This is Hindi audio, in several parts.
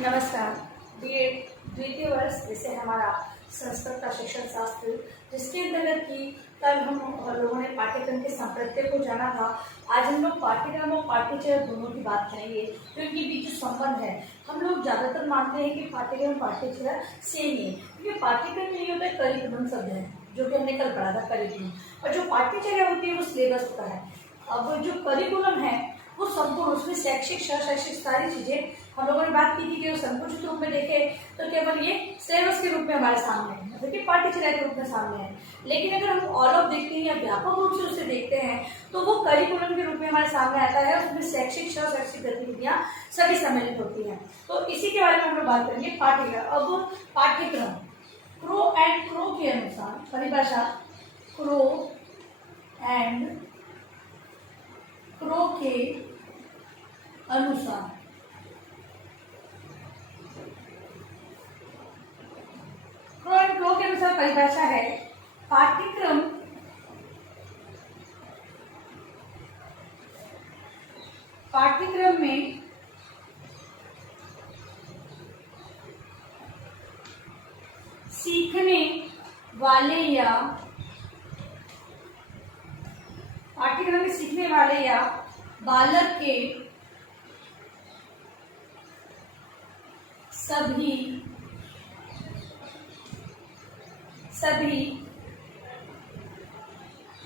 नमस्कार। बीएड द्वितीय वर्ष जैसे हमारा संस्कृत का शिक्षण शास्त्र, जिसके अंतर्गत की कल हम लोगों ने पाठ्यक्रम के संप्रत्यय को जाना था। आज हम लोग पाठ्यक्रम और पाठ्यचर्या दोनों की बात करेंगे, क्योंकि बीच जो संबंध है, हम लोग ज्यादातर मानते हैं कि पाठ्यक्रम पाठ्यचर्या सेम है, क्योंकि पाठ्यक्रम नहीं होता है, करिकुलम शब्द है जो कि हमने कल पढ़ा था करिकुलम, और जो पाठ्यचर्या होती है वो सिलेबस होता है। अब जो करिकुलम है वो संपूर्ण, उसमें शैक्षिक शैक्षिक सारी चीजें हम लोगों ने बात की थी कि वो संकुचित रूप में देखे तो केवल ये सिलेबस के रूप में हमारे सामने है, मतलब कि पाठ्यचर्या के रूप में सामने है। लेकिन अगर हम ऑल ऑफ देखते हैं या व्यापक रूप से उसे देखते हैं तो वो करिकुलम के रूप में हमारे सामने आता है। उसमें शैक्षिक शैक्षिक गतिविधियां सभी सम्मिलित होती हैं। तो इसी के बारे में हम लोग बात करेंगे, पाठ्यक्रम। अब पाठ्यक्रम क्रो एंड क्रो के अनुसार परिभाषा, क्रो एंड क्रो के अनुसार क्रो एंड क्रो के अनुसार परिभाषा है, पाठ्यक्रम में सीखने वाले या बालक के सभी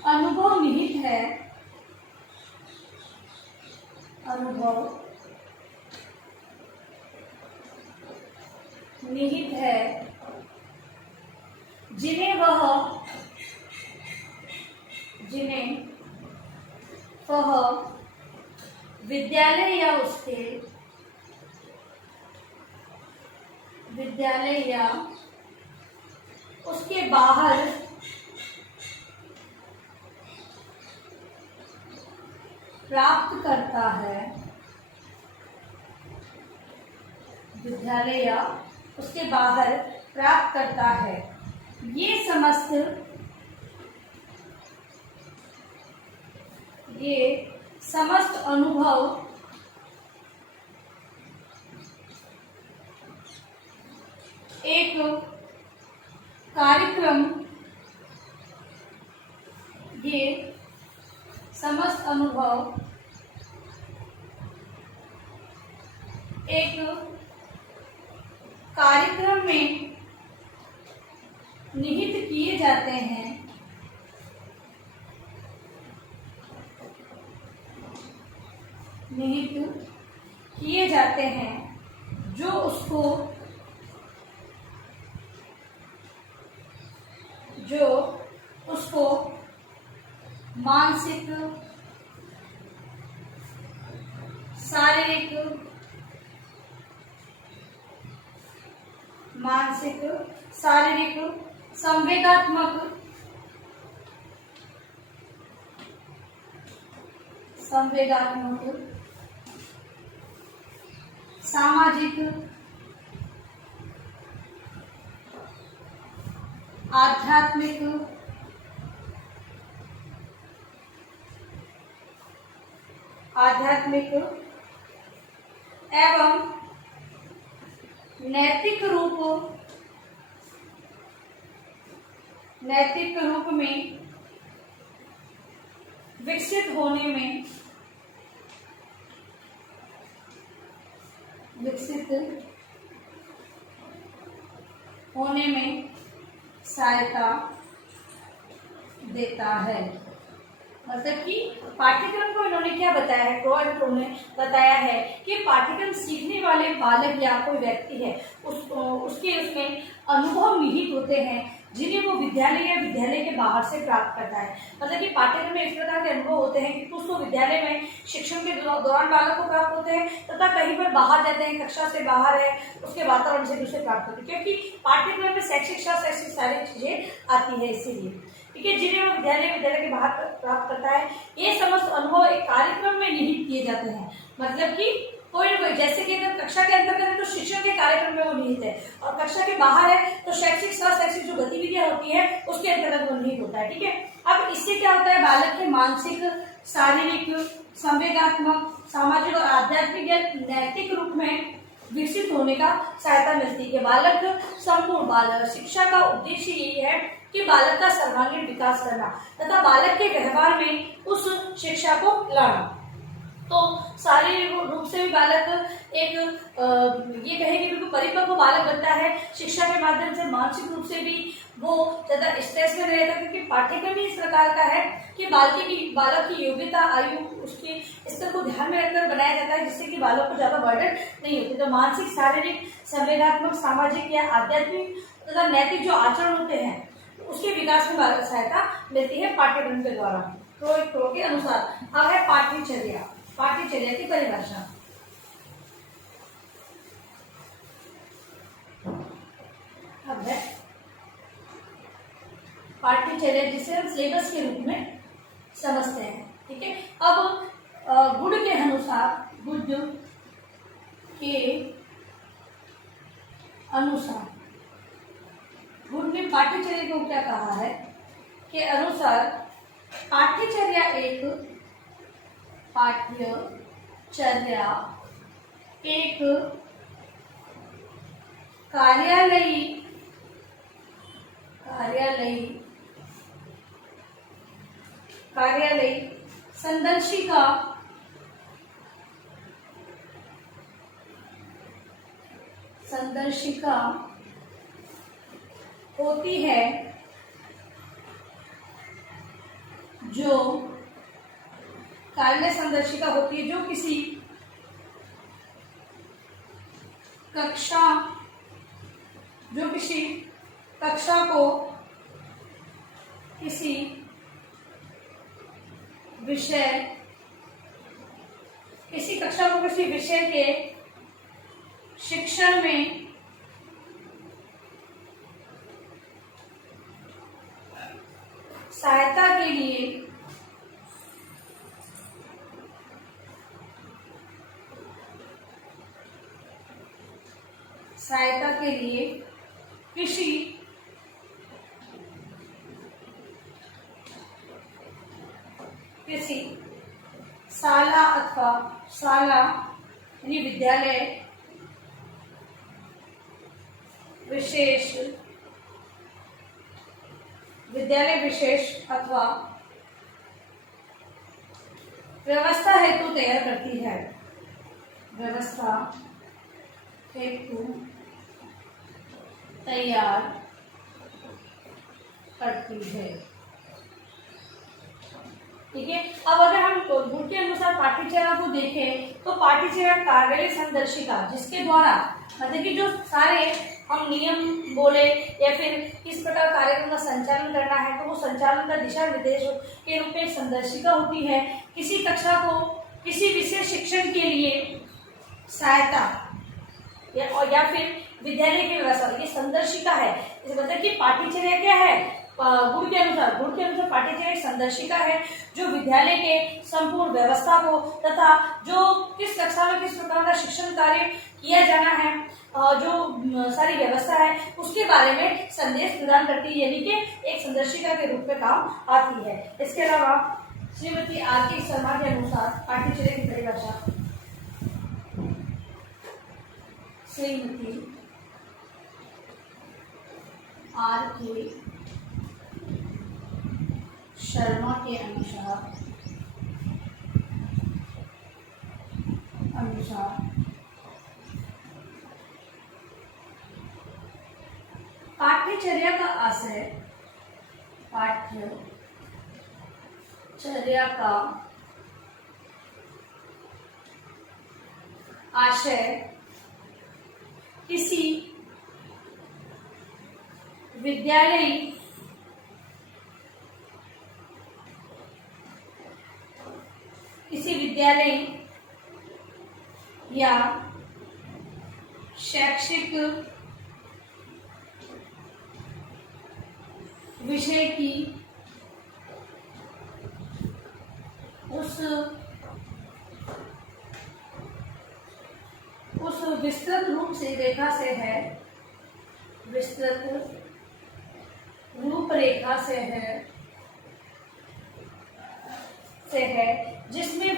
अनुभव निहित है जिन्हें वह विद्यालय या उसके बाहर प्राप्त करता है। विद्यालय या उसके बाहर प्राप्त करता है। ये समस्त अनुभव एक कार्यक्रम में निहित किए जाते हैं, जो उसको मानसिक, शारीरिक, संवेगात्मक, सामाजिक, आध्यात्मिक एवं नैतिक रूप में विकसित होने में सहायता देता है। मतलब कि पाठ्यक्रम को इन्होंने क्या बताया है, क्रो एंड क्रो ने बताया है कि पाठ्यक्रम सीखने वाले बालक या कोई व्यक्ति है उसके उसमें अनुभव निहित होते हैं, जिन्हें वो विद्यालय या विद्यालय के बाहर से प्राप्त करता है। मतलब कि पाठ्यक्रम में इस प्रकार के अनुभव होते हैं कि कुछ तो विद्यालय में शिक्षण के दौरान बालक को प्राप्त होते हैं, तथा कहीं पर बाहर जाते हैं, कक्षा से बाहर है, उसके वातावरण से दूसरे प्राप्त होते हैं, क्योंकि पाठ्यक्रम में शैक्षिक सारी चीजें आती है, इसीलिए। ठीक है, जिन्हें वो विद्यालय के बाहर प्राप्त करता है। ये समस्त अनुभव एक कार्यक्रम में निहित किए जाते हैं। मतलब कि कोई ना कोई, जैसे कि अगर कक्षा के अंतर्गत है तो शिक्षण के कार्यक्रम में वो निहित है, और कक्षा के बाहर है तो शैक्षिक जो गतिविधियां होती है उसके अंतर्गत वो निहित होता है। ठीक है, अब इससे क्या होता है, बालक के मानसिक, शारीरिक, संवेगात्मक, सामाजिक और आध्यात्मिक या नैतिक रूप में विकसित होने का सहायता मिलती है। बालक संपूर्ण बाल शिक्षा का उद्देश्य यही है कि बालक का सर्वांगीण विकास करना तथा बालक के व्यवहार में उस शिक्षा को लाना। तो शारीरिक रूप से भी बालक एक ये कहेंगे बिल्कुल परिपक्व बालक बनता है। शिक्षा के माध्यम से मानसिक रूप से भी वो ज्यादा स्ट्रेस में नहीं रहता, क्योंकि पाठ्यक्रम ही इस प्रकार का है कि बालक की योग्यता आयु उसके स्तर को ध्यान में रखकर बनाया जाता है, जिससे कि बालक को ज्यादा बर्डन नहीं होती। तो मानसिक, शारीरिक, संवेदनात्मक, सामाजिक या आध्यात्मिक तथा नैतिक जो आचरण होते हैं उसके विकास में बालक सहायता मिलती है पाठ्यक्रम के द्वारा। तो के अनुसार अब है पाठ्यचर्या। पाठ्यचर्या की परिभाषा। अब है पाठ्यचर्या, जिसे हम सिलेबस के रूप में समझते हैं। ठीक है, अब गुण के अनुसार, गुण के अनुसार गुण ने पाठ्यचर्या को क्या कहा है के अनुसार पाठ्यचर्या एक कार्यालयी संदर्शिका होती है जो कार्यालय संदर्शिका होती है जो किसी कक्षा को किसी विषय के शिक्षण में सहायता के लिए किसी शाला यानी विद्यालय विशेष अथवा व्यवस्था हेतु तैयार करती है। ठीक है, अब अगर हम गुण के अनुसार पाठ्यचर्या को देखें तो पाठ्यचर्या कार्यालय संदर्शिका, जिसके द्वारा मतलब कि जो सारे हम नियम बोले या फिर किस प्रकार कार्यक्रम का संचालन करना है, तो वो संचालन का दिशा निर्देश के रूप में संदर्शिका होती है। किसी कक्षा को किसी विशेष शिक्षण के लिए सहायता या फिर विद्यालय की व्यवस्था, ये संदर्शिका है। इसे मतलब कि पाठ्यचर्या क्या है, गुण के अनुसार पाठ्यचर्या संदर्शिका है जो विद्यालय के संपूर्ण व्यवस्था को तथा जो किस कक्षा में किस प्रकार का शिक्षण कार्य किया जाना है, जो सारी व्यवस्था है उसके बारे में संदेश प्रदान करती है, यानी कि एक संदर्शिका के रूप में काम आती है। इसके अलावा श्रीमती आर.के. शर्मा के अनुसार पाठ्यचर्या की परिभाषा, श्रीमती आर.के. शर्मा के अनुसार पाठ्यचर्या का आशय किसी विद्यालय या शैक्षिक विषय की उस विस्तृत रूपरेखा से जिसमें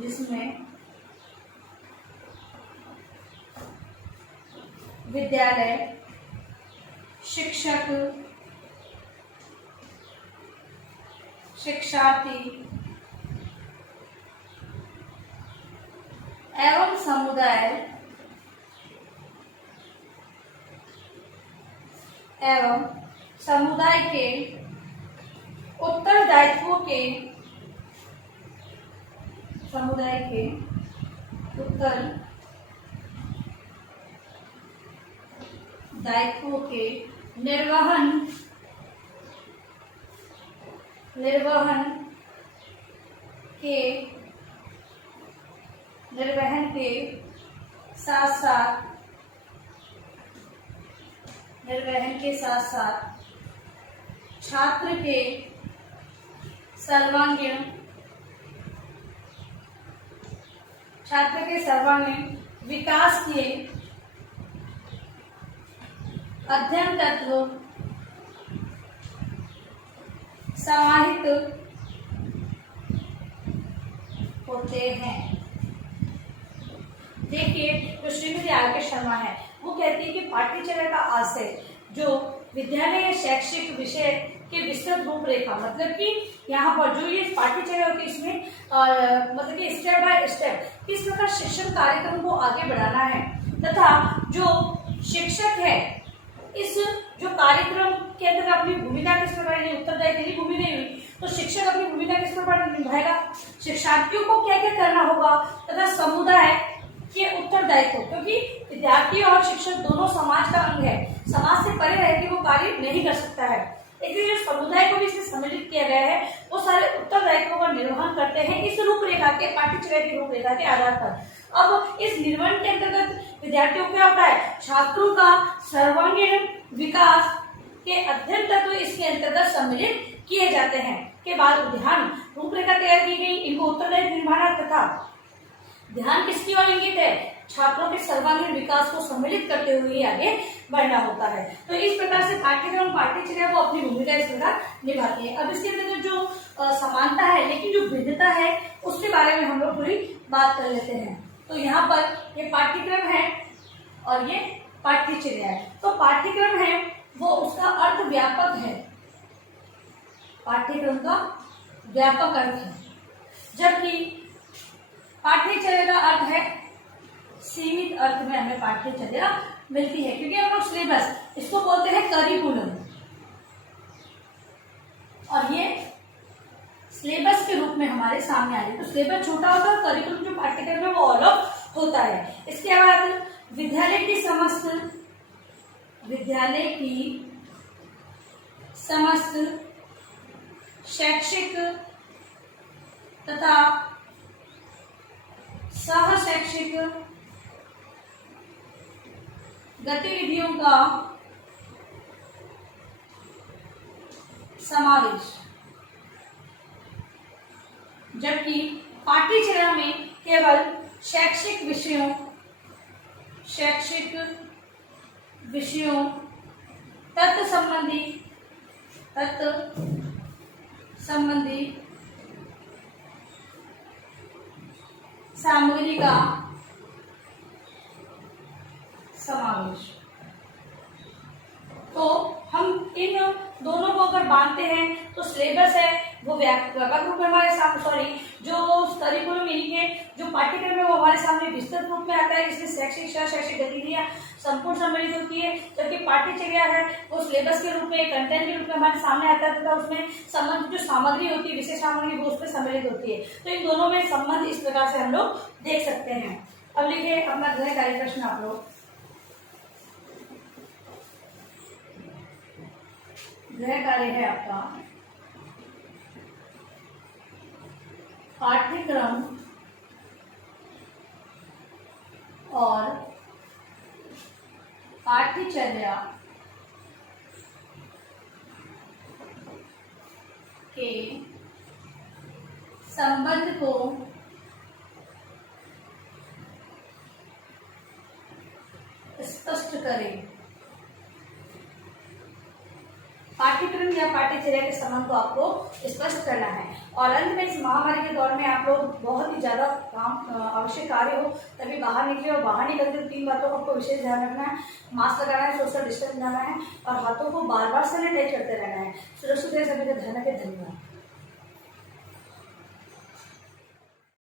जिसमें विद्यालय, शिक्षक, शिक्षार्थी एवं समुदाय के उत्तरदायित्वों के निर्वहन के साथ साथ छात्र के सर्वांगीण विकास के अध्ययन तत्व समाहित होते हैं। देखिए, जो श्रीमती आर.के. शर्मा है वो कहती है कि पाठ्यचर्या का आशय जो विद्यालय या शैक्षिक विषय के विस्तृत रूपरेखा, मतलब कि यहाँ पर जो ये पाठ्यचर्या होती है इसमें मतलब कि स्टेप बाय स्टेप किस प्रकार शिक्षण कार्यक्रम को आगे बढ़ाना है तथा जो शिक्षक है इस जो कार्यक्रम के अंदर अपनी भूमिका किस प्रकार उत्तरदायित्व भूमिका नहीं हुई तो शिक्षक अपनी भूमिका किस प्रकार निभाएगा, शिक्षार्थियों को क्या क्या करना होगा तथा समुदाय के उत्तरदायित्व, क्योंकि विद्यार्थी और शिक्षक दोनों समाज का अंग है, समाज से परे रह के वो कार्य नहीं कर सकता है, इसलिए जो समुदाय को भी इसमें सम्मिलित किया गया है वो सारे उत्तरदायित्वों का निर्वहन करते हैं इस रूपरेखा के पाठ्यचर्या की रूपरेखा के आधार पर। अब इस निर्वहन के अंतर्गत विद्यार्थियों को क्या होता है, छात्रों का सर्वांगीण विकास के अध्ययन तत्व इसके अंतर्गत सम्मिलित किए जाते हैं। के बाद ध्यान रूपरेखा तैयार की गई, इनको उत्तरदायित्व निभाना तथा ध्यान किसकी ओर इंगित है, छात्रों के सर्वांगीण विकास को सम्मिलित करते हुए आगे बढ़ना होता है। तो इस प्रकार से पाठ्यक्रम पाठ्यचर्या वो अपनी भूमिका इस प्रकार निभाती है। अब इसके अंदर जो समानता है लेकिन जो भिन्नता है उसके बारे में हम लोग थोड़ी बात कर लेते हैं। तो यहाँ पर ये पाठ्यक्रम है और ये पाठ्यचर्या है। तो पाठ्यक्रम है वो उसका अर्थ व्यापक है, पाठ्यक्रम का व्यापक अर्थ है, जबकि पाठ्यचर्या का अर्थ है सीमित अर्थ में हमें पाठ्यचर्या मिलती है, क्योंकि हम लोग सिलेबस इसको बोलते हैं करिकुलम और ये सिलेबस के रूप में हमारे सामने आ रही है। तो सिलेबस छोटा होता है, करिकुलम जो पाठ्यक्रम है वो अलग होता है। इसके बाद विद्यालय की समस्त शैक्षिक तथा सह शैक्षिक गतिविधियों का समावेश, जबकि पाठ्यचर्या में केवल शैक्षिक विषयों तत्व संबंधी सामग्री का समावेश। तो हम इन दोनों को अगर बांधते हैं तो सिलेबस है वो व्यापक रूप में हमारे सामने जो करिकुलम के जो पाठ्यक्रम है वो हमारे सामने विस्तृत रूप में आता है, इसमें शैक्षिक गतिविधियां संपूर्ण सम्मिलित होती है, जबकि पाठ्यचर्या है वो सिलेबस के रूप में कंटेंट के रूप में हमारे सामने आता है तथा उसमें संबंधित जो सामग्री होती है, विशेष सामग्री वो उसमें सम्मिलित होती है। तो इन दोनों में संबंध इस प्रकार से हम लोग देख सकते हैं। अब लिखिए अपना गृह कार्य प्रश्न आप लोग। गृह कार्य है आपका पाठ्यक्रम और पाठ्यचर्या के संबंध को स्पष्ट करें। पाठ्यक्रम या पार्टी चेहरे के संबंध को आपको स्पष्ट करना है। और अंत में इस महामारी के दौर में आप लोग बहुत ही ज्यादा काम आवश्यक कार्य हो तभी बाहर निकले, और बाहर निकलते 3 बातों का आपको विशेष ध्यान रखना है। मास्क लगाना है, सोशल डिस्टेंस बनाना है और हाथों को बार बार सैनिटाइज करते रहना है। सुरक्षित रहे, सभी का ध्यान रखें। धन्यवाद।